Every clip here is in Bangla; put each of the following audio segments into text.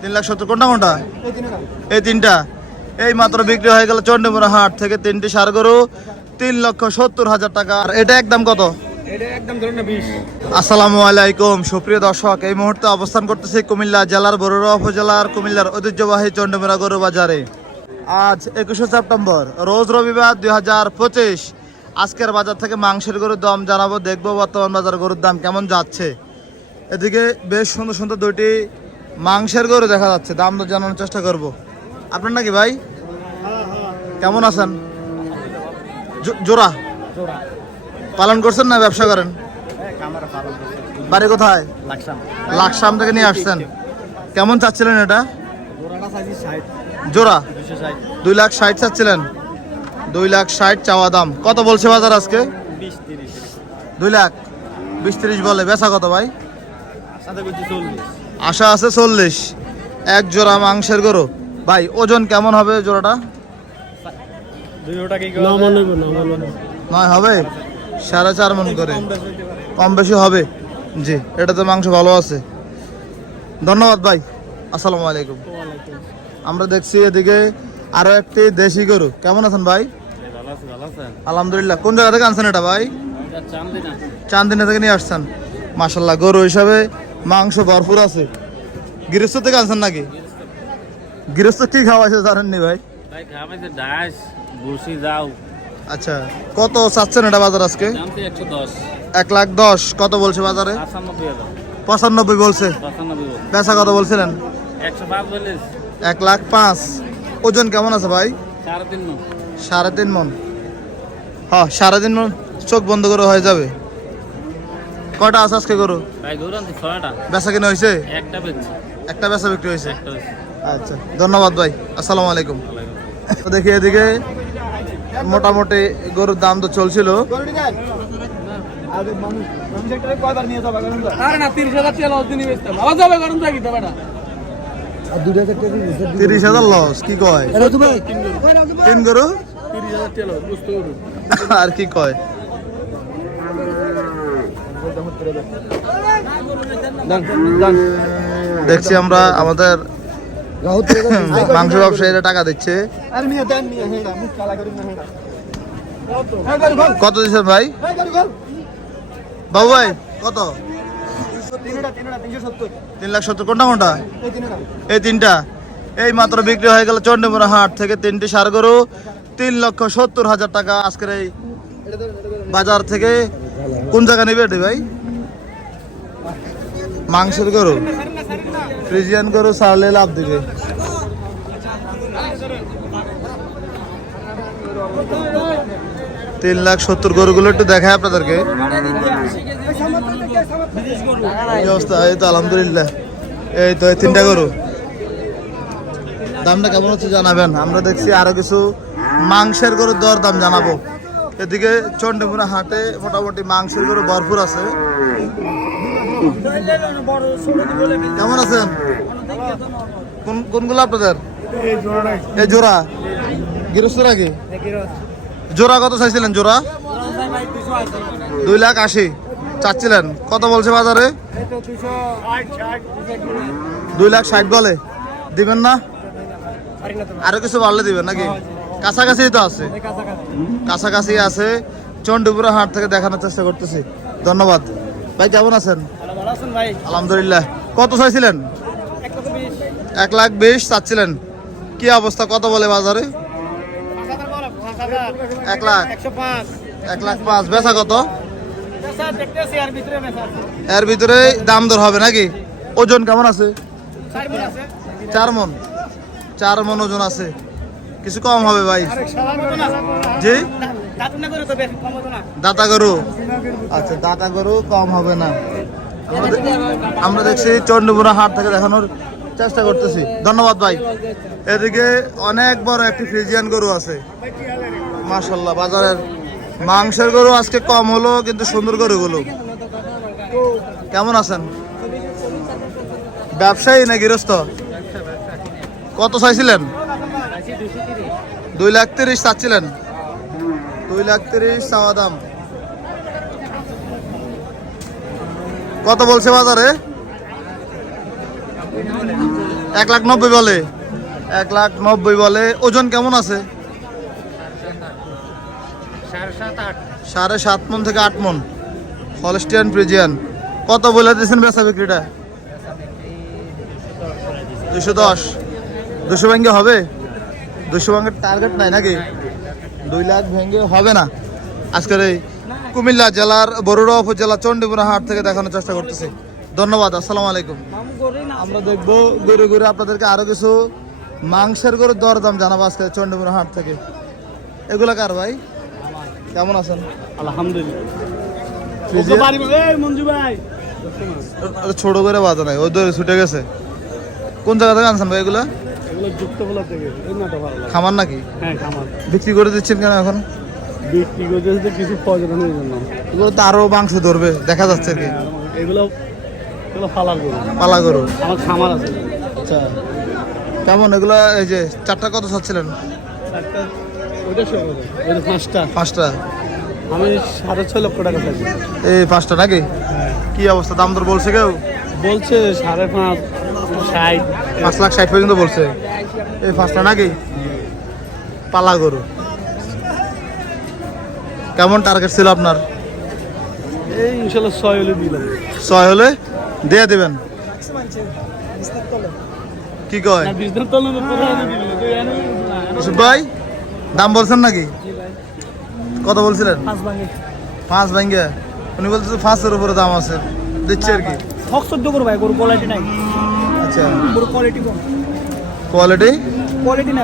তিন লাখ সত্তর কোনটা কোনটা? এই তিনটা। এই মাত্র বিক্রি হয়ে গেল চন্ডীমুড়া হাট থেকে তিনটি সার গরু তিন লক্ষ সত্তর হাজার টাকা। আর এটা একদম কত? আসসালামু আলাইকুম সুপ্রিয় দর্শক এই মুহূর্তে অবস্থান করতেছি কুমিল্লা জেলার বরুড়া উপজেলার কুমিল্লার ঐতিহ্যবাহী চন্ডীমুড়া গরু বাজারে। আজ একুশে সেপ্টেম্বর রোজ রবিবার দুই হাজার পঁচিশ। আজকের বাজার থেকে মাংসের গরুর দাম জানাব দেখব বর্তমান বাজার গরুর দাম কেমন যাচ্ছে। এদিকে বেশ সুন্দর সুন্দর দুইটি মাংসের গরু দেখা যাচ্ছে। দাম তো জানানোর চেষ্টা করব। আপনার নাকি ভাই? কেমন আছেন? জোড়া? পালন করছেন না ব্যবসা করেন? বাড়ি কোথায়? লাকসাম। থেকে নিয়ে আসছেন। কেমন চাচ্ছিলেন এটা? জোড়া? দুই লাখ ষাট চাচ্ছিলেন। দুই লাখ ষাট চাওয়া দাম। কত বলছে বাজার আজকে? দুই লাখ। বিশ তিরিশ বলে। বেচা কত ভাই? আশা আছে চল্লিশ। এক জোড়া মাংসের গরু। ভাই ওজন কেমন হবে জোড়াটা? নয় হবে? সাড়ে চার মন করে। কম বেশি হবে? জি এটাতে মাংস ভালো আছে। ধন্যবাদ ভাই। আসসালামু আলাইকুম। আমরা দেখছি এদিকে আরও একটি দেশি গরু। কেমন আছেন ভাই? আলহামদুলিল্লাহ। কোন জায়গা থেকে আনছেন এটা ভাই? চান্দিনা। থেকে নিয়ে আসছেন। মাসাল্লাহ গরু হিসাবে মাংস ভরপুর আছে। গৃহস্থ থেকে আনছেন নাকি? গৃহস্থ কি খাওয়াইছে জানেননি ভাই? ভাই খাওয়াইছে ডাস বসি যাও আচ্ছা কত চাচ্ছেন এটা বাজার আজকে? এক লাখ দশ কত বলছে বাজারে? পঁচানব্বই বলছে। পেশা কত বলছিলেন? এক লাখ পাঁচ। ওজন কেমন আছে ভাই? সাড়ে তিন মন। হ্যাঁ সাড়ে তিন মন চোখ বন্ধ করে হয়ে যাবে। কয়টা আছে আজকে গরু? ভাই ছয়টা। বেচা কিনে হয়েছে? একটা বেচছি। একটা বেচা বিক্রি হয়েছে? আচ্ছা ধন্যবাদ ভাই। আসসালামু আলাইকুম। দেখি এদিকে মোটামুটি গরুর দাম তো চলছিল। আরে না তিরিশ হাজার লস কি কয়? তিন গরু? আর কি কয়? দেখছি আমরা আমাদের মাংস ব্যবসায়ীরা টাকা দিচ্ছে। কত দিচ্ছেন ভাই? বাবু ভাই কত? তিন লাখ সত্তর কোনটা কোনটা? এই তিনটা। এই মাত্র বিক্রি হয়ে গেল চন্ডীমুড়া হাট থেকে তিনটি সার গরু তিন লক্ষ সত্তর হাজার টাকা আজকের এই বাজার থেকে। কোন জায়গা নেবে এটি ভাই? মাংসের গরু? ফ্রিজিয়ান গরু সারলে লাভ দিবে। তিন লাখ সত্তর গরুগুলো একটু দেখায় আপনাদেরকে। অবস্থা? এই তো আলহামদুলিল্লাহ। এই তো তিনটা গরু। দামটা কেমন হচ্ছে জানাবেন? আমরা দেখছি আরও কিছু মাংসের গরুর দর দাম জানাব। এদিকে চন্ডীপুরা হাটে মোটামুটি মাংসের গরু ভরপুর আছে। কেমন আছেন? কোন, কোনগুলো আপনাদের? এই জোড়া। গৃহস্থ নাকি জোড়া কত চাইছিলেন? জোড়া? দুই লাখ আশি। চাচ্ছিলেন। কত বলছে বাজারে? দুই লাখ ষাট বলে। দিবেন না? আরও কিছু বাড়লে দিবেন নাকি? কাছাকাছি তো আছে। কাছাকাছি আছে। চন্ডীপুরা হাট থেকে দেখানোর চেষ্টা করতেছি। ধন্যবাদ। ভাই কেমন আছেন? আলহামদুলিল্লাহ। কত চাইছিলেন? এক লাখ বিশ চাচ্ছিলেন। কি অবস্থা? কত বলে বাজারে? এক লাখ। এক লাখ পাঁচ। বেচা কত? এর ভিতরে দাম দর হবে নাকি? ওজন কেমন আছে। চার মন। চার মন ওজন আছে। কিছু কম হবে ভাই। জি? দাতা গরু। আচ্ছা দাতা গরু কম হবে না। আমরা দেখছি চন্ডীপুরা হাট থেকে দেখানোর চেষ্টা করতেছি। ধন্যবাদ ভাই। এদিকে অনেক বড় একটি ফ্রিজিয়ান গরু আছে। মাশাল্লাহ, বাজারের মাংসের গরু আজকে কম হলো, কিন্তু সুন্দর গরুগুলো। কেমন আছেন? ব্যবসায়ী না গৃহস্থ? কত চাইছিলেন? দুই লাখ তিরিশ চাচ্ছিলেন। দুই লাখ তিরিশ চাওয়া দাম। কত বলছে বাজারে? এক লাখ নব্বই বলে। এক লাখ নব্বই বলে। ওজন কেমন আছে? সাড়ে সাত মন থেকে আট মন। Holstein Friesian. কত বলে দিয়েছেন বেচা বিক্রিটা? দুশো দশ। দুশো ভেঙ্গে হবে? দুশো ভেঙ্গের টার্গেট নাই নাকি? দুই লাখ ভেঙ্গে হবে না। আজকের এই কুমিল্লা জেলার বরুড়া উপজেলা চণ্ডীপুরা হাট থেকে দেখানোর চেষ্টা করতেছি। ধন্যবাদ আসসালামু আলাইকুম। আমরা দেখব গরু গরু আপনাদেরকে আরও কিছু মাংসের গরুর দরদাম জানাব আজকে চণ্ডীপুরা হাট থেকে। এগুলা কার ভাই? কেমন আছেন? আলহামদুলিল্লাহ। ছোট করে বাজা নাই ওই দরে ছুটে গেছে। কোন জায়গা থেকে আনছেন ভাই এগুলা? এগুলো থেকে এই নাটা ভালো লাগে। খামার নাকি? হ্যাঁ খামার। বিক্রি করে দিচ্ছেন কেন এখন? বিক্রি করতে হচ্ছে কিছু প্রয়োজনের জন্য। এগুলো তো আরও মাংস ধরবে দেখা যাচ্ছে কি। এগুলো এগুলো ফালার গরু। পালা গরু। আমার খামার আছে। আচ্ছা। কেমন? এগুলো এই যে চারটা কত চাচ্ছিলেন? একটা ওইটা সব পাঁচটা। পাঁচটা? আমি সাড়ে ছয় লক্ষ টাকা চাইছি। এই পাঁচটা নাকি? কি অবস্থা? দাম দর বলছে কেউ? বলছে সাড়ে পাঁচ ষাট। পাঁচ লাখ ষাট পর্যন্ত বলছে। এই পাঁচটা নাকি? পালা গরু। কেমন টার্গেট ছিল আপনার? এই ইনশাল্লাহ ছয় হলে দিলাম ছয় হলে দিয়ে দেবেন? কি কয়? ভাই দাম বলছেন নাকি? কত বলছিলেন? পাঁচ ভাঙে। পাঁচ ভাঙ্গে উনি বলছে পাঁচের উপরে দাম আছে। দিচ্ছে আর কি। হক সহ্য করো ভাই গরু কোয়ালিটি নাই। আচ্ছা। গরু কোয়ালিটি কম। কোয়ালিটি কোয়ালিটি না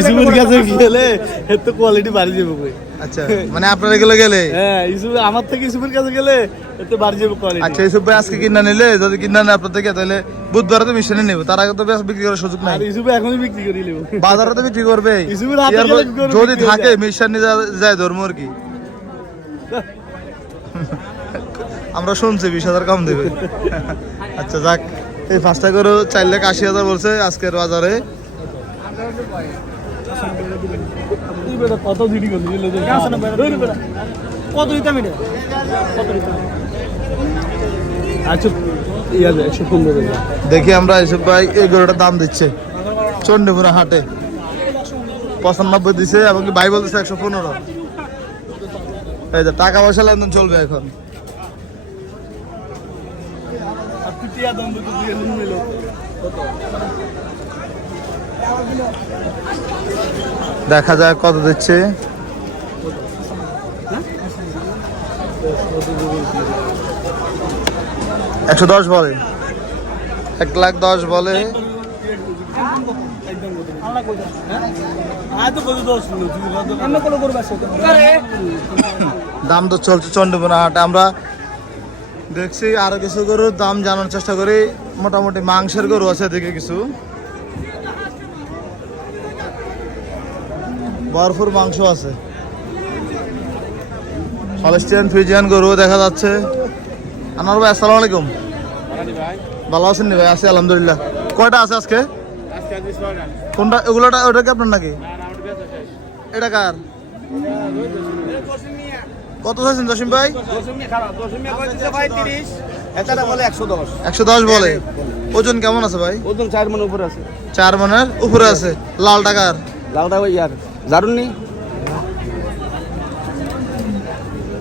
ইসুমের কাছে গেলে এর কোয়ালিটি বাড়ি যাবে কই? আচ্ছা মানে আপনার এগুলো গেলে? হ্যাঁ ইসুম আমার থেকে ইসুমের কাছে গেলে এর তো বাড়ি যাবে কোয়ালিটি আচ্ছা ভাই আজকে কিনা নিলে যদি কিনা নেয় আপনার থেকে তাহলে বুধবারে তো মিশনে নেব। তার আগে তো বেশ বিক্রি করার সুযোগ নাই। আর ইসুমে এখনই বিক্রি করে নেব। বাজারে তো বিক্রি করবে। হাতে যদি থাকে। মিশন নিয়ে যায় ধর্ম আর কি। আমরা শুনছি, বিশ হাজার কম দেবে। আচ্ছা যাক, এই পাঁচটা করে চার লাখ আশি হাজার বলছে আজকের বাজারে। দেখি আমরা এসব ভাই, এই গরুটার দাম দিচ্ছে। চন্ডীপুরা হাটে। পঁচানব্বই দিছে এবং ভাই বলতেছে একশো পনেরো। এই যে টাকা পয়সা লেনদেন চলবে এখন। আর তুই টিয়া দাম দিতে দিয়ে দেখা যায় কত দিচ্ছে। একশো দশ বলে। এক লাখ দশ বলে। দাম তো চলছে চন্ডীপুরা হাটে আমরা দেখছি আরও কিছু গরুর দাম জানার চেষ্টা করি। মোটামুটি মাংসের গরু আছে দেখে কিছু। ভরপুর মাংস আছে। ফলেস্টিয়ান ফ্রিজিয়ান গরু দেখা যাচ্ছে। আনার ভাই আসসালামু আলাইকুম। ভালো আছেন নি ভাই? আছি আলহামদুলিল্লাহ। কয়টা আছে আজকে? কোনটা? ওগুলোটা ওটা কি আপনার নাকি? এটা কার? কত চাইছেন জসিম ভাই? একশো দশ। একশো দশ বলে। ওজন কেমন আছে ভাই? ওজন চার মন উপরে আছে। চার মনের উপরে আছে। লাল টাকার? লালটা ওই ইয়ার। জারুন নি।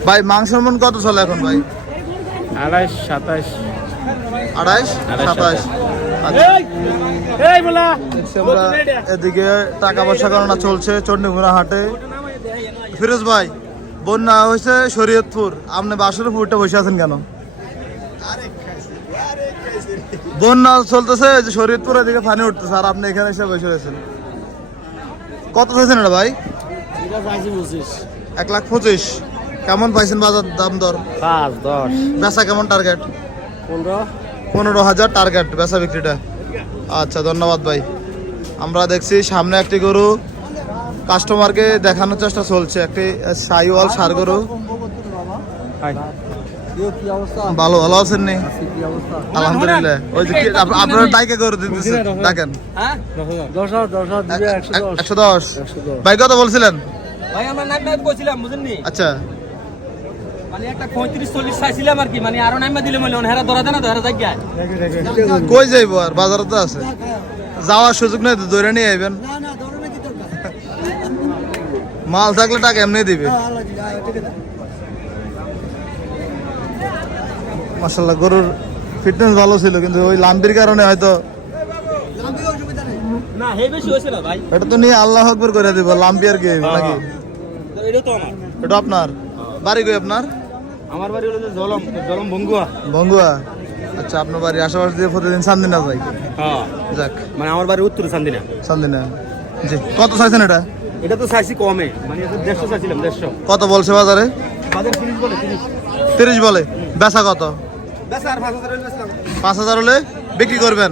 ভাই মাংসের মন কত চলে এখন ভাই? আড়াইশ সাতাইশ। আড়াইশ সাতাইশ। আচ্ছা, এদিকে টাকা পয়সা গণনা চলছে চন্ডীমুড়া হাটে। ফিরোজ ভাই বন্যা হয়েছে শরীয়তপুর। আপনি বাসুরপুরটা বসে আছেন কেন? বন্যা চলতেছে যে শরীয়তপুর এদিকে পানি উঠতেছে আর আপনি এখানে এসে বসে রয়েছেন। কত চাইছেন এটা ভাই? এক লাখ পঁচিশ। কেমন পাইছেন বাজার দাম দর? পাঁচ দশ। বেচা কেমন টার্গেট পনেরো। পনেরো হাজার টার্গেট বেচা বিক্রিটা। আচ্ছা ধন্যবাদ ভাই। আমরা দেখছি সামনে একটি গরু। কাস্টমারকে দেখানোর চেষ্টা চলছে। একটি সাইওয়াল সার গরু ভালো ভালো আছেন নি? আলহামদুলিল্লাহ। ওই যে কি- ডাইকে গরু দিতেছে হ্যাঁ? দিবে একশো দশ। ভাই কত বলছিলেন? ভাই আমরা নাম নাম বুঝেননি? আচ্ছা। মানে একটা পঁয়ত্রিশ চল্লিশ চাইছিলাম আর কি মানে আরও নাম্বার দিলে মানে কই যাইবো আর বাজারে তো আছে। যাওয়ার সুযোগ নেই তো ধরে নিয়ে আইবেন। মাল থাকলে টাকা এমনি দিবে। মাসাল্লাহ গরুর ফিটনেস ভালো ছিল কিন্তু ওই লাম্বির কারণে হয়তো না হে বেশি হয়েছে না ভাই? এটা তো নিয়ে আল্লাহ আকবর করে দিব লাম্বি আর কি নাকি? এটা তো আমার। এটা আপনার? বাড়ি কই আপনার? আমার বাড়ি হলো জলম জলম ভঙ্গুয়া বঙ্গুয়া? আচ্ছা আপনার বাড়ি আশেপাশে দিয়ে প্রতিদিন সান্দিনা যাই হ্যাঁ। যাক। মানে আমার বাড়ি উত্তর চান্দিনা সান্দিনা। জি কত চাইছেন এটা? এটা তো চাইছি কমে মানে দেড়শো চাইছিলাম দেড়শো। কত বলছে বাজারে? বাজার তিরিশ বলে তিরিশ। বলে। বেচা কত? পাঁচ হাজার হলে বিক্রি করবেন?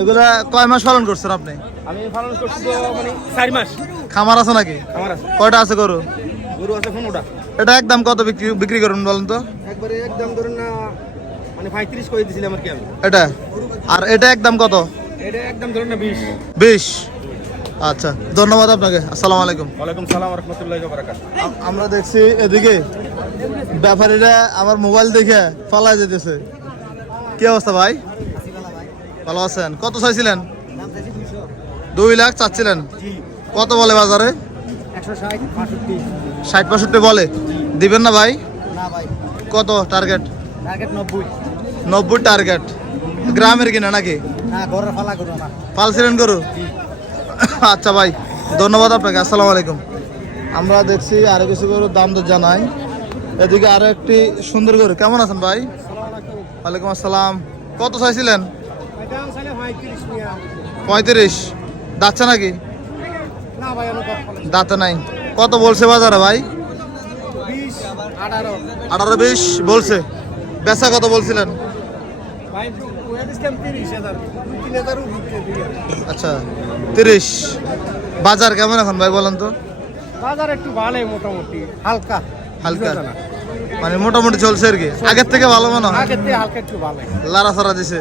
এগুলা কয় মাস পালন করছেন আপনি? আমি পালন করছি মানে চার মাস। খামার আছে নাকি? আমার আছে। কয়টা আছে গরু? গরু আছে পনেরোটা। এটা একদম কত বিক্রি বিক্রি করুন বলেন তো? একবারে একদম ধরুন না মানে পঁয়ত্রিশ করে দিয়েছিলাম আর কি আমি। এটা? আর এটা একদম কত? এটা একদম ধরুন না বিশ। বিশ? আচ্ছা ধন্যবাদ আপনাকে। আসসালামু আলাইকুম। ওয়ালাইকুম সালাম রহমতুল্লাহ বারাকাত। আমরা দেখছি এদিকে ব্যাপারীরা আমার মোবাইল দেখে পালায় যেতেছে। কি অবস্থা ভাই? ভালো আছেন? কত চাইছিলেন? দুই লাখ চাচ্ছিলেন। কত বলে বাজারে? ষাট পঁয়ষট্টি বলে। দিবেন না ভাই? কত টার্গেট টার্গেট নব্বই টার্গেট গ্রামের কিনা নাকি? না পালছিলেন গরু? আচ্ছা ভাই ধন্যবাদ আপনাকে আসসালামু আলাইকুম। আমরা দেখছি আরও কিছু গরুর দাম তো জানাই। এদিকে আরও একটি সুন্দর গরু কেমন আছেন ভাই? ওয়ালাইকুম আসসালাম। কত চাইছিলেন? পঁয়ত্রিশ। মিয়া দাচ্ছে নাকি? না ভাই আমি দাঁতে নাই। কত বলছে বাজারে ভাই? আঠারো। আঠারো বিশ বলছে। বেচা কত বলছিলেন? আচ্ছা তিরিশ। বাজার কেমন এখন ভাই বলেন তো? বাজার একটু ভালোই মোটামুটি হালকা। হালকা। মানে মোটামুটি চলছে আর কি। আগের থেকে ভালো মনে হয়? আগের থেকে হালকা একটু ভালোই। লারা সারা দিছে।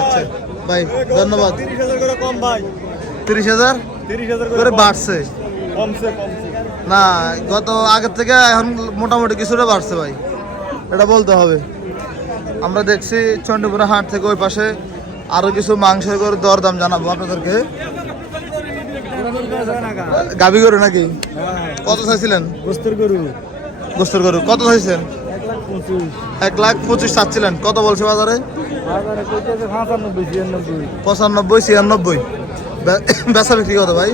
আচ্ছা ভাই ধন্যবাদ। তিরিশ হাজার করে কম ভাই। করে বাড়ছে। কমছে কমছে। না গত আগের থেকে এখন মোটামুটি কিছুটা বাড়ছে ভাই। এটা বলতে হবে। আমরা দেখছি চন্ডীপুরা হাট থেকে ওই পাশে আরও কিছু মাংসের করে দর দাম জানাব আপনাদেরকে। গাবি গরু নাকি? কত চাইছিলেন? বস্তুর গরু। গোস্তর গরু। কত চাইছেন? এক লাখ পঁচিশ। চাচ্ছিলেন। কত বলছে বাজারে? পঁচানব্বই ছিয়ানব্বই। বেচা বিক্রি কত ভাই?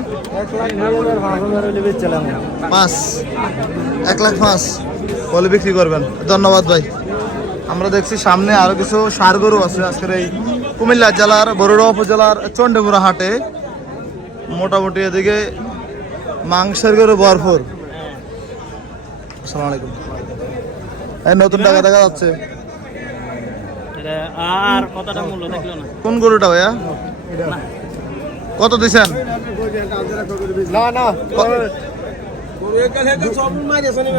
পাঁচ। এক লাখ পাঁচ। বলে বিক্রি করবেন। ধন্যবাদ ভাই। আমরা দেখছি সামনে আরও কিছু সার গরু আছে আজকের এই কুমিল্লা জেলার বরুড়া উপজেলার চন্ডীমুড়া হাটে। মোটামুটি এদিকে মাংসের গরু ভরপুর। আসসালামু আলাইকুম। এই নতুন টাকা দেখা যাচ্ছে। আর কতটা মূল্য দেখল না। কোন গরুটা ভাইয়া? কত দিছেন? না না।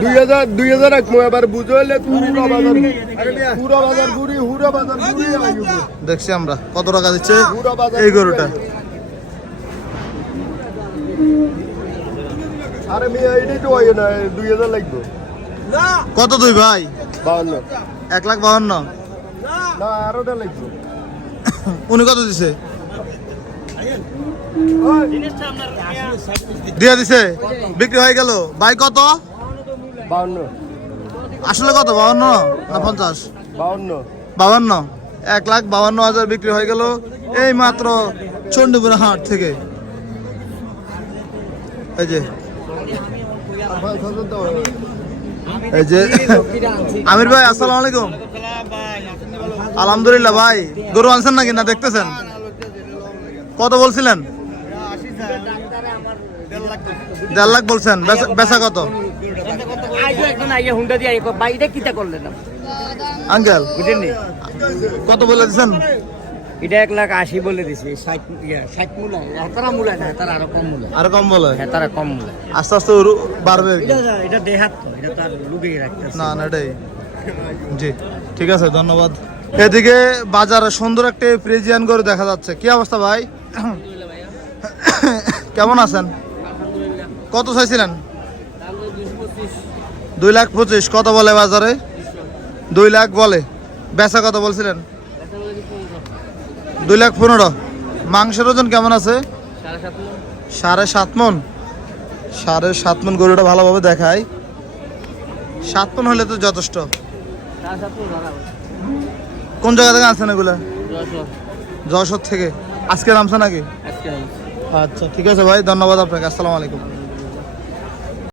দুই হাজার দুই হাজার রাখব এবার বুঝে হলে পুরো বাজার পুরো বাজার ঘুরি হুড়ো বাজার ঘুরি দেখছি আমরা। কত টাকা দিচ্ছে? এই গরুটা। আরে মেয়ে এইটাই তো হয় না দুই হাজার লাগবে। কত দুই ভাই? এক লাখ বাহান্ন। না লাগবে। উনি কত দিছে? দিয়া দিছে। বিক্রি হয়ে গেল। ভাই কত? বাউন্ন। আসলে কত? বাউন্ন না পঞ্চাশ? বাউন্ন। বাউন্ন। এক লাখ বাউন্ন হাজার বিক্রি হয়ে গেল এই মাত্র চণ্ডীপুরা হাট থেকে। এই যে। এই যে। আমির ভাই আসসালামু আলাইকুম। আলহামদুলিল্লাহ ভাই। গরু আনছেন নাকি না দেখতেছেন? কত বলছিলেন? দেড় লাখ বলছেন। বেচা- কত? আঙ্কেল কত বলে দিচ্ছেন এটা এক লাখ আশি বলে দিছে ষাট হেতারা মূলায় না হেতারা আরও কম মূলায় আর কম বলে? হেতারা কম মূলায় আস্তে আস্তে বাড়বে এটা এটা দেহাত তো এটা তো আর লুকিয়ে রাখতেছে। না না এটাই। জি ঠিক আছে ধন্যবাদ। এদিকে বাজারে সুন্দর একটা প্রেজিয়ান গরু দেখা যাচ্ছে। কি অবস্থা ভাই? কেমন আছেন? কত চাইছিলেন? দুই লাখ পঁচিশ কত বলে বাজারে? দুই লাখ বলে। বেচা কত বলছিলেন? দুই লাখ পনেরো। মাংসের ওজন কেমন আছে? সাড়ে সাত মন। সাড়ে সাত মন? গরুটা ভালোভাবে দেখায়। সাত মন হলে তো যথেষ্ট। কোন জায়গা থেকে আনছেন এগুলা? যশোর। থেকে। আজকে নামছে নাকি? আচ্ছা ঠিক আছে ভাই ধন্যবাদ আপনাকে। আসসালামু আলাইকুম।